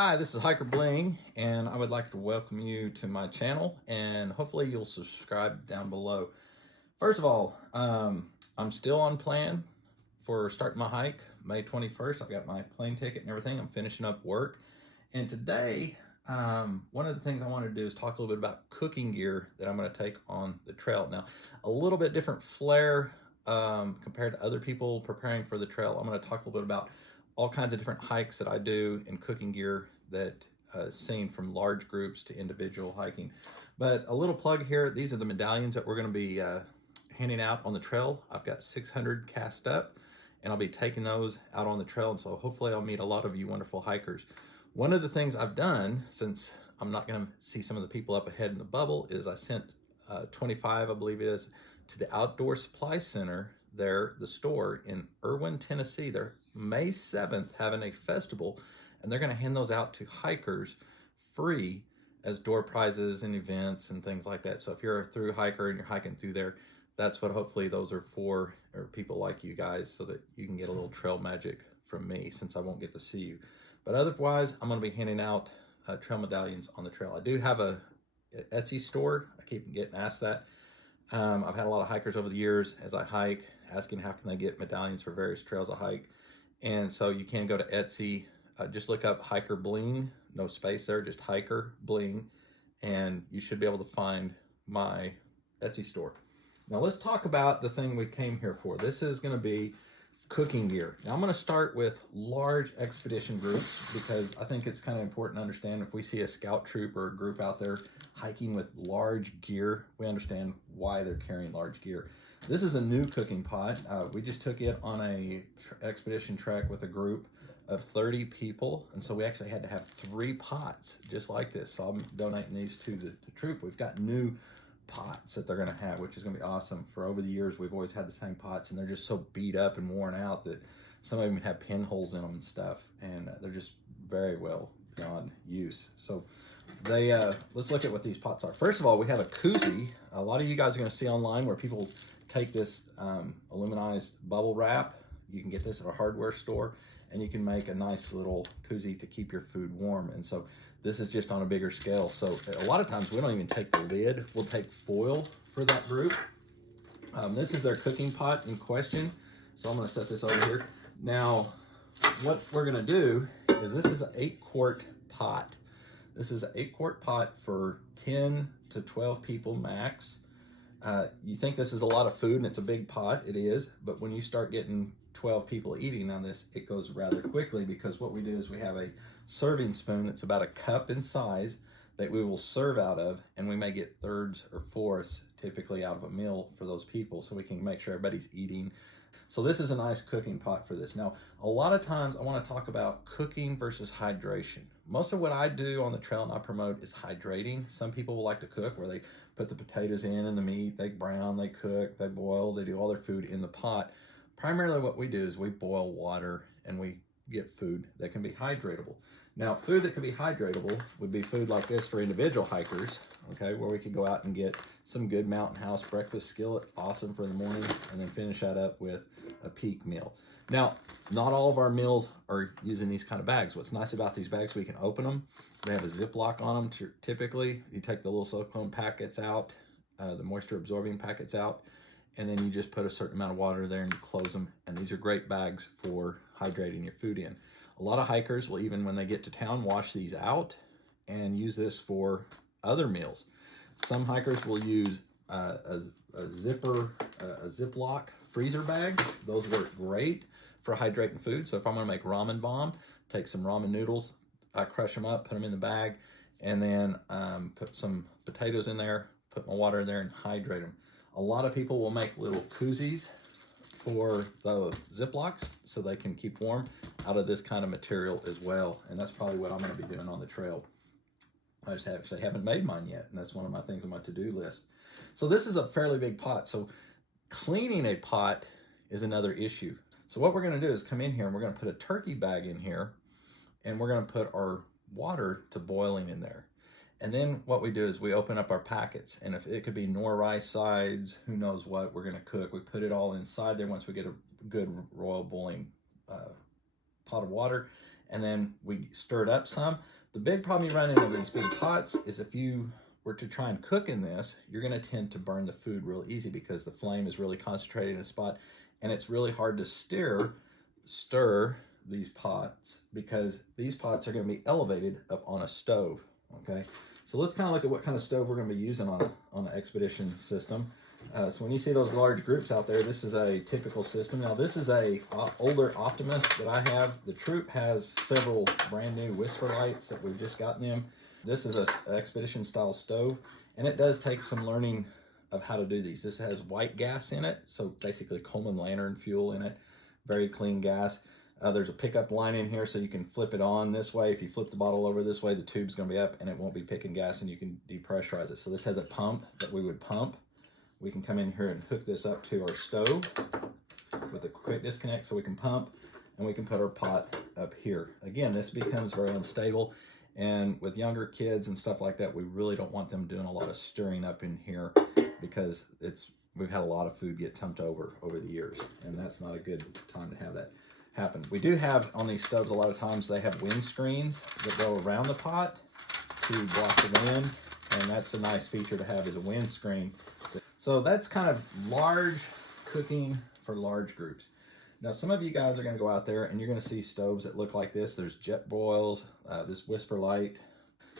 Hi, this is Hiker Bling, and I would like to welcome you to my channel, and hopefully you'll subscribe down below. First of all, I'm still on plan for starting my hike May 21st. I've got my plane ticket and everything. I'm finishing up work, and today one of the things I wanted to do is talk a little bit about cooking gear that I'm going to take on the trail. Now, a little bit different flair compared to other people preparing for the trail. I'm going to talk a little bit about all kinds of different hikes that I do in cooking gear that seen from large groups to individual hiking. But a little plug here, these are the medallions that we're going to be handing out on the trail. I've got 600 cast up, and I'll be taking those out on the trail, and so hopefully I'll meet a lot of you wonderful hikers. One of the things I've done, since I'm not going to see some of the people up ahead in the bubble, is I sent 25, I believe it is, to the Outdoor Supply Center there, the store in Irwin, Tennessee. They're May 7th having a festival, and they're going to hand those out to hikers free as door prizes and events and things like that. So if you're a through hiker and you're hiking through there, that's what hopefully those are for, or people like you guys, so that you can get a little trail magic from me, since I won't get to see you. But otherwise, I'm going to be handing out trail medallions on the trail. I do have a Etsy store. I keep getting asked that. I've had a lot of hikers over the years as I hike asking how can they get medallions for various trails I hike. And so you can go to Etsy, just look up Hiker Bling, no space there, just Hiker Bling, and you should be able to find my Etsy store. Now let's talk about the thing we came here for. This is going to be cooking gear. Now I'm going to start with large expedition groups, because I think it's kind of important to understand if we see a scout troop or a group out there hiking with large gear, we understand why they're carrying large gear. This is a new cooking pot. We just took it on a expedition trek with a group of 30 people, and so we actually had to have 3 pots just like this. So I'm donating these to the troop. We've got new pots that they're going to have, which is going to be awesome. For over the years, we've always had the same pots, and they're just so beat up and worn out that some of them have pinholes in them and stuff, and they're just very well beyond use. So they let's look at what these pots are. First of all, we have a koozie. A lot of you guys are going to see online where people take this aluminized bubble wrap. You can get this at a hardware store, and you can make a nice little koozie to keep your food warm. And so this is just on a bigger scale. So a lot of times we don't even take the lid. We'll take foil for that group. This is their cooking pot in question. So I'm going to set this over here. Now, what we're going to do is, this is an 8-quart pot. This is an 8-quart pot for 10 to 12 people max. You think this is a lot of food and it's a big pot, it is, but when you start getting 12 people eating on this, it goes rather quickly, because what we do is we have a serving spoon that's about a cup in size that we will serve out of, and we may get thirds or fourths typically out of a meal for those people, so we can make sure everybody's eating. So this is a nice cooking pot for this. Now, a lot of times I want to talk about cooking versus hydration. Most of what I do on the trail and I promote is hydrating. Some people will like to cook, where they put the potatoes in and the meat, they brown, they cook, they boil, they do all their food in the pot. Primarily what we do is we boil water and we get food that can be hydratable. Now, food that can be hydratable would be food like this for individual hikers, okay, where we could go out and get some good Mountain House breakfast skillet, awesome for the morning, and then finish that up with a peak meal. Now, not all of our meals are using these kind of bags. What's nice about these bags, we can open them. They have a Ziploc on them. Typically, you take the little silicone packets out, the moisture absorbing packets out, and then you just put a certain amount of water there and you close them. And these are great bags for hydrating your food in. A lot of hikers will, even when they get to town, wash these out and use this for other meals. Some hikers will use a Ziploc freezer bag. Those work great for hydrating food. So if I'm gonna make ramen bomb, take some ramen noodles, I crush them up, put them in the bag, and then put some potatoes in there, put my water in there, and hydrate them. A lot of people will make little koozies for the Ziplocs so they can keep warm out of this kind of material as well. And that's probably what I'm going to be doing on the trail. I just actually haven't made mine yet, and that's one of my things on my to-do list. So this is a fairly big pot. So cleaning a pot is another issue. So what we're going to do is come in here and we're going to put a turkey bag in here, and we're going to put our water to boiling in there. And then what we do is we open up our packets, and if it could be nor rice sides, who knows what we're going to cook, we put it all inside there once we get a good royal boiling pot of water, and then we stir it up some. The big problem you run into with these big pots is if you were to try and cook in this, you're going to tend to burn the food real easy because the flame is really concentrated in a spot, and it's really hard to stir these pots because these pots are going to be elevated up on a stove. Okay, so let's kind of look at what kind of stove we're going to be using on an expedition system. So when you see those large groups out there, this is a typical system. Now this is a older Optimus that I have. The Troop has several brand new Whisperlites that we've just gotten them. This is an expedition style stove, and it does take some learning of how to do these. This has white gas in it, so basically Coleman lantern fuel in it. Very clean gas. There's a pickup line in here so you can flip it on this way. If you flip the bottle over this way, the tube's going to be up and it won't be picking gas, and you can depressurize it. So this has a pump that we would pump. We can come in here and hook this up to our stove with a quick disconnect so we can pump, and we can put our pot up here. Again, this becomes very unstable, and with younger kids and stuff like that, we really don't want them doing a lot of stirring up in here because we've had a lot of food get dumped over the years, and that's not a good time to have that happen. We do have on these stoves, a lot of times they have wind screens that go around the pot to block the wind, and that's a nice feature to have, is a wind screen. So that's kind of large cooking for large groups. Now some of you guys are going to go out there and you're going to see stoves that look like this. There's jet boils, this Whisperlite.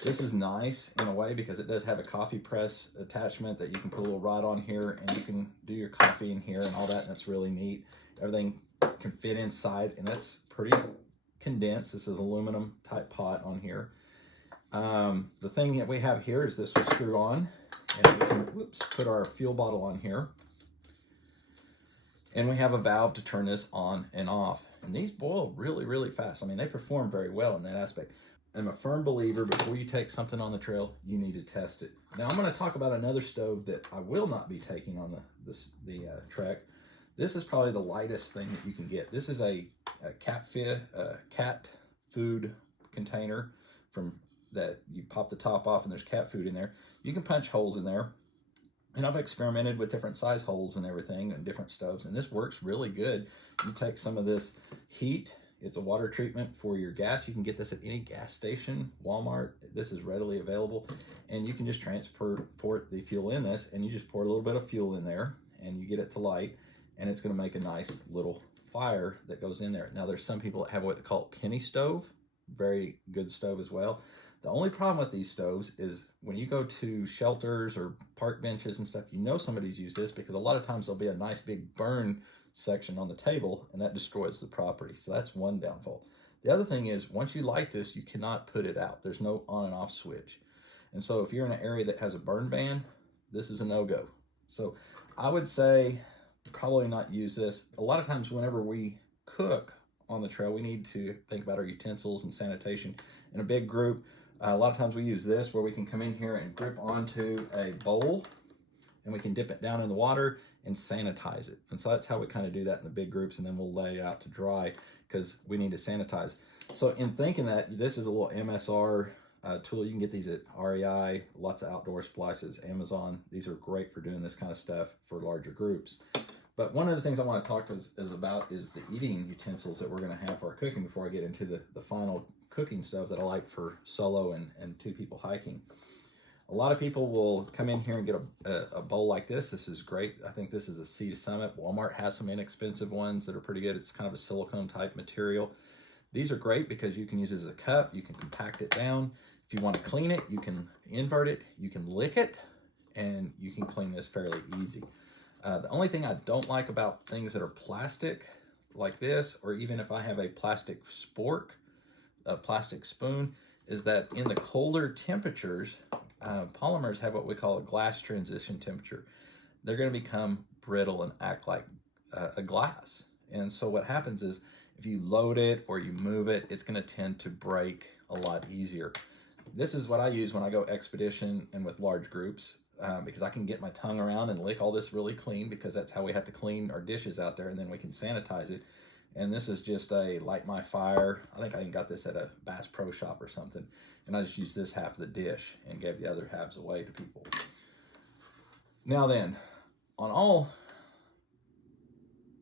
This is nice in a way because it does have a coffee press attachment that you can put a little rod on here, and you can do your coffee in here and all that, and that's really neat. Everything can fit inside, and that's pretty condensed. This is aluminum type pot on here. The thing that we have here is this will screw on, and we can put our fuel bottle on here, and we have a valve to turn this on and off. And these boil really, really fast. I mean, they perform very well in that aspect. I'm a firm believer, before you take something on the trail, you need to test it. Now I'm going to talk about another stove that I will not be taking on the trek. This is probably the lightest thing that you can get. This is a cat food container that you pop the top off, and there's cat food in there. You can punch holes in there, and I've experimented with different size holes and everything and different stoves, and this works really good. You take some of this heat. It's a water treatment for your gas. You can get this at any gas station, Walmart. This is readily available, and you can just transport the fuel in this, and you just pour a little bit of fuel in there, and you get it to light, and it's going to make a nice little fire that goes in there. Now there's some people that have what they call penny stove, very good stove as well. The only problem with these stoves is when you go to shelters or park benches and stuff, you know somebody's used this, because a lot of times there'll be a nice big burn section on the table, and that destroys the property. So that's one downfall. The other thing is, once you light this, you cannot put it out. There's no on and off switch. And so if you're in an area that has a burn ban, this is a no-go. So I would say probably not use this. A lot of times whenever we cook on the trail, we need to think about our utensils and sanitation. In a big group, a lot of times we use this where we can come in here and grip onto a bowl, and we can dip it down in the water and sanitize it. And so that's how we kind of do that in the big groups, and then we'll lay it out to dry because we need to sanitize. So in thinking that, this is a little MSR tool. You can get these at REI, lots of outdoor splices, Amazon. These are great for doing this kind of stuff for larger groups. But one of the things I want to talk about is the eating utensils that we're going to have for our cooking before I get into the final cooking stuff that I like for solo and two people hiking. A lot of people will come in here and get a bowl like this. This is great. I think this is a Sea Summit. Walmart has some inexpensive ones that are pretty good. It's kind of a silicone type material. These are great because you can use it as a cup. You can compact it down. If you want to clean it, you can invert it. You can lick it, and you can clean this fairly easy. The only thing I don't like about things that are plastic like this, or even if I have a plastic spork, a plastic spoon, is that in the colder temperatures, polymers have what we call a glass transition temperature. They're going to become brittle and act like a glass. And so what happens is, if you load it or you move it, it's going to tend to break a lot easier. This is what I use when I go expedition and with large groups, because I can get my tongue around and lick all this really clean, because that's how we have to clean our dishes out there, and then we can sanitize it. And this is just a light my fire. I think I even got this at a Bass Pro Shop or something. And I just used this half of the dish and gave the other halves away to people. Now then, on all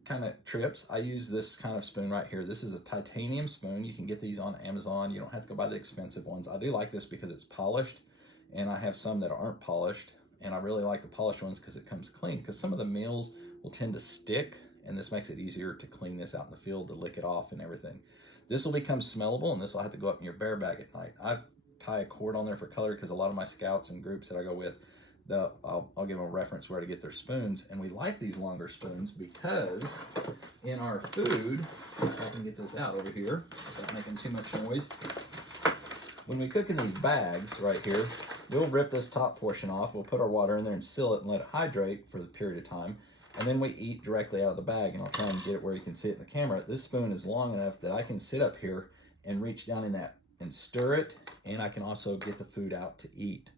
kind of trips, I use this kind of spoon right here. This is a titanium spoon. You can get these on Amazon. You don't have to go buy the expensive ones. I do like this because it's polished, and I have some that aren't polished, and I really like the polished ones because it comes clean, because some of the meals will tend to stick, and this makes it easier to clean this out in the field, to lick it off and everything. This will become smellable, and this will have to go up in your bear bag at night. I tie a cord on there for color because a lot of my scouts and groups that I go with, I'll give them a reference where to get their spoons. And we like these longer spoons because in our food, if I can get this out over here without making too much noise, when we cook in these bags right here, we'll rip this top portion off, we'll put our water in there and seal it and let it hydrate for the period of time, and then we eat directly out of the bag. And I'll try and get it where you can see it in the camera. This spoon is long enough that I can sit up here and reach down in that and stir it, and I can also get the food out to eat.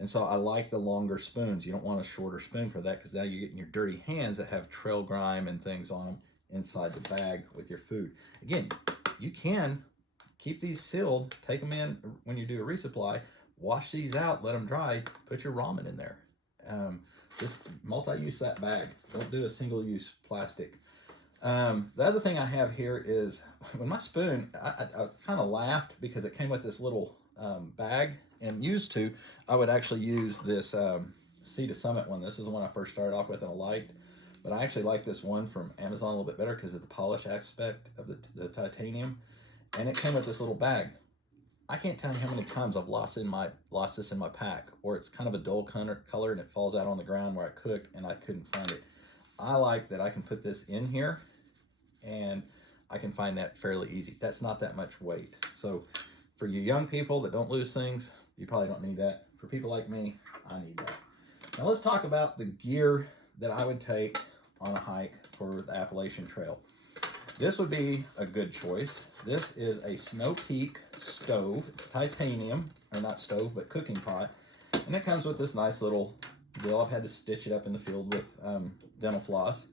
And so I like the longer spoons. You don't want a shorter spoon for that, because now you're getting your dirty hands that have trail grime and things on them inside the bag with your food. Again, you can keep these sealed, take them in when you do a resupply, wash these out, let them dry, put your ramen in there. Just multi-use that bag. Don't do a single-use plastic. The other thing I have here is, when my spoon, I kind of laughed because it came with this little bag, and used to, I would actually use this Sea to Summit one. This is the one I first started off with and I liked, but I actually like this one from Amazon a little bit better because of the polish aspect of the titanium, and it came with this little bag. I can't tell you how many times I've lost this in my pack, or it's kind of a dull color and it falls out on the ground where I cooked and I couldn't find it. I like that I can put this in here and I can find that fairly easy. That's not that much weight. So for you young people that don't lose things, you probably don't need that. For people like me, I need that. Now let's talk about the gear that I would take on a hike for the Appalachian Trail. This would be a good choice. This is a Snow Peak stove. It's titanium, or not stove, but cooking pot. And it comes with this nice little deal. I've had to stitch it up in the field with dental floss.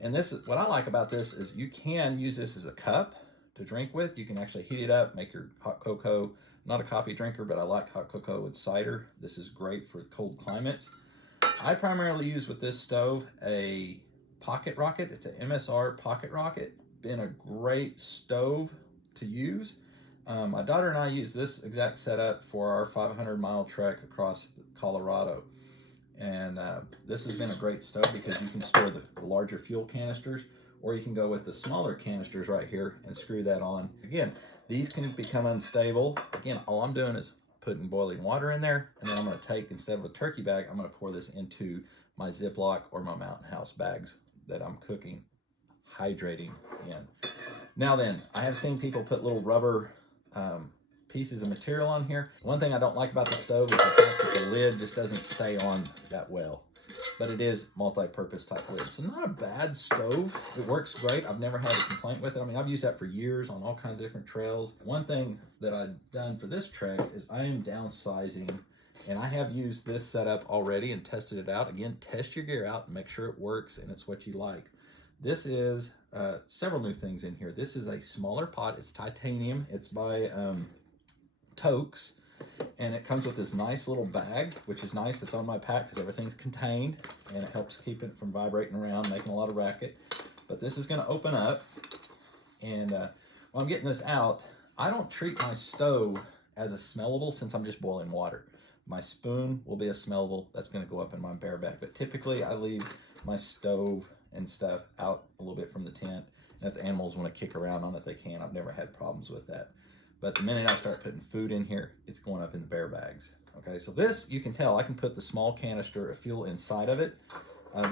And this is what I like about this is you can use this as a cup to drink with. You can actually heat it up, make your hot cocoa. I'm not a coffee drinker, but I like hot cocoa with cider. This is great for cold climates. I primarily use with this stove a pocket rocket. It's an MSR pocket rocket. Been a great stove to use. My daughter and I use this exact setup for our 500-mile trek across Colorado. And this has been a great stove because you can store the larger fuel canisters, or you can go with the smaller canisters right here and screw that on. Again, these can become unstable. Again, all I'm doing is putting boiling water in there, and then I'm going to take, instead of a turkey bag, I'm going to pour this into my Ziploc or my Mountain House bags that I'm cooking, hydrating in. Now then, I have seen people put little rubber pieces of material on here. One thing I don't like about the stove is the fact that the lid just doesn't stay on that well. But it is multi-purpose type lid. So not a bad stove. It works great. I've never had a complaint with it. I mean, I've used that for years on all kinds of different trails. One thing that I've done for this trek is I am downsizing, and I have used this setup already and tested it out. Again, test your gear out and make sure it works and it's what you like. This is several new things in here. This is a smaller pot. It's titanium. It's by TOAKS. And it comes with this nice little bag, which is nice to throw in my pack because everything's contained and it helps keep it from vibrating around, making a lot of racket. But this is going to open up, and while I'm getting this out, I don't treat my stove as a smellable since I'm just boiling water. My spoon will be a smellable. That's going to go up in my bear bag. But typically I leave my stove and stuff out a little bit from the tent. And if the animals want to kick around on it, they can. I've never had problems with that. But the minute I start putting food in here, it's going up in the bear bags. Okay, so this, you can tell, I can put the small canister of fuel inside of it.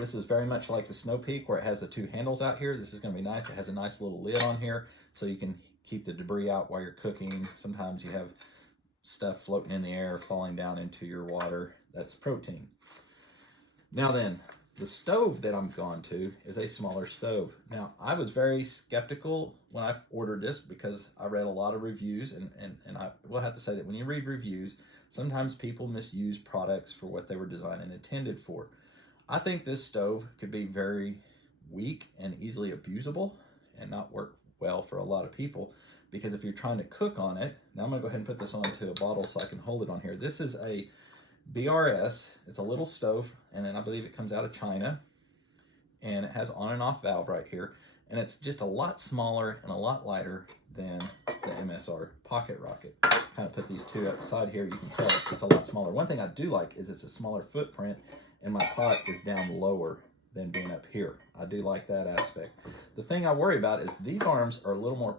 This is very much like the Snow Peak where it has the two handles out here. This is going to be nice. It has a nice little lid on here so you can keep the debris out while you're cooking. Sometimes you have stuff floating in the air, falling down into your water. That's protein. Now then, the stove that I'm going to is a smaller stove. Now, I was very skeptical when I ordered this because I read a lot of reviews, and I will have to say that when you read reviews, sometimes people misuse products for what they were designed and intended for. I think this stove could be very weak and easily abusable and not work well for a lot of people, because if you're trying to cook on it, now I'm going to go ahead and put this onto a bottle so I can hold it on here. This is a BRS. It's a little stove, and then I believe it comes out of China. and it has on and off valve right here, and it's just a lot smaller and a lot lighter than the MSR Pocket Rocket. Kind of put these two outside here, you can tell it's a lot smaller. One thing I do like is it's a smaller footprint, and my pot is down lower than being up here. I do like that aspect. The thing I worry about is these arms are a little more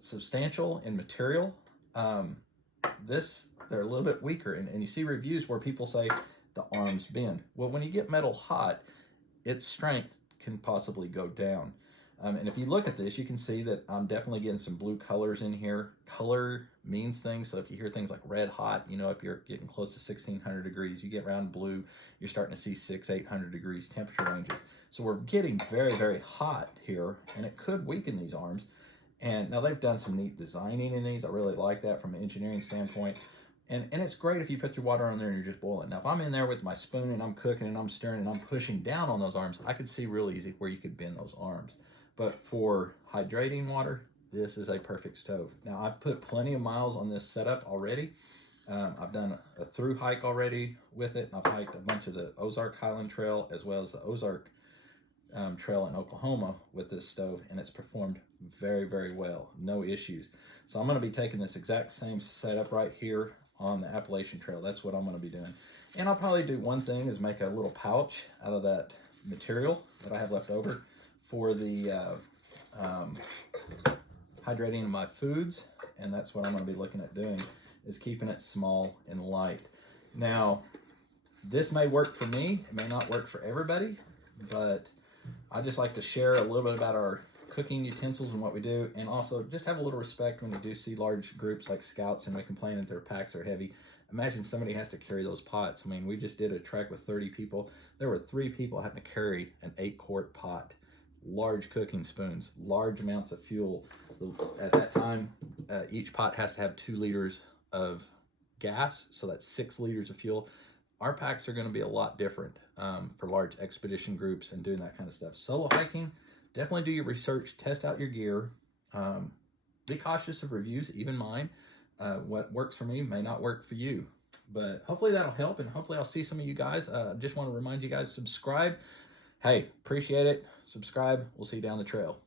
substantial in material. They're a little bit weaker, and you see reviews where people say the arms bend. Well, when you get metal hot, its strength can possibly go down. And if you look at this, you can see that I'm definitely getting some blue colors in here. Color means things, so if you hear things like red hot, you know, if you're getting close to 1600 degrees, you get around blue, you're starting to see 600-800 degrees temperature ranges. So we're getting very, very hot here, and it could weaken these arms. And now they've done some neat designing in these. I really like that from an engineering standpoint. And it's great if you put your water on there and you're just boiling. Now, if I'm in there with my spoon and I'm cooking and I'm stirring and I'm pushing down on those arms, I could see real easy where you could bend those arms. But for hydrating water, this is a perfect stove. Now, I've put plenty of miles on this setup already. I've done a through hike already with it. I've hiked a bunch of the Ozark Highland Trail as well as the Ozark Trail in Oklahoma with this stove, and it's performed very, very well. No issues. So I'm going to be taking this exact same setup right here on the Appalachian Trail. That's what I'm going to be doing. And I'll probably do one thing is make a little pouch out of that material that I have left over for the hydrating of my foods. And that's what I'm going to be looking at doing, is keeping it small and light. Now, this may work for me. It may not work for everybody, but I just like to share a little bit about our cooking utensils and what we do, and also just have a little respect when you do see large groups like scouts and we complain that their packs are heavy. Imagine somebody has to carry those pots. I mean, we just did a trek with 30 people. There were 3 people having to carry an 8-quart pot, large cooking spoons, large amounts of fuel. At that time, each pot has to have 2 liters of gas, so that's 6 liters of fuel. Our packs are going to be a lot different for large expedition groups and doing that kind of stuff. Solo hiking, definitely do your research, test out your gear. Be cautious of reviews, even mine. What works for me may not work for you. But hopefully that'll help, and hopefully I'll see some of you guys. Just want to remind you guys, subscribe. Hey, appreciate it. Subscribe. We'll see you down the trail.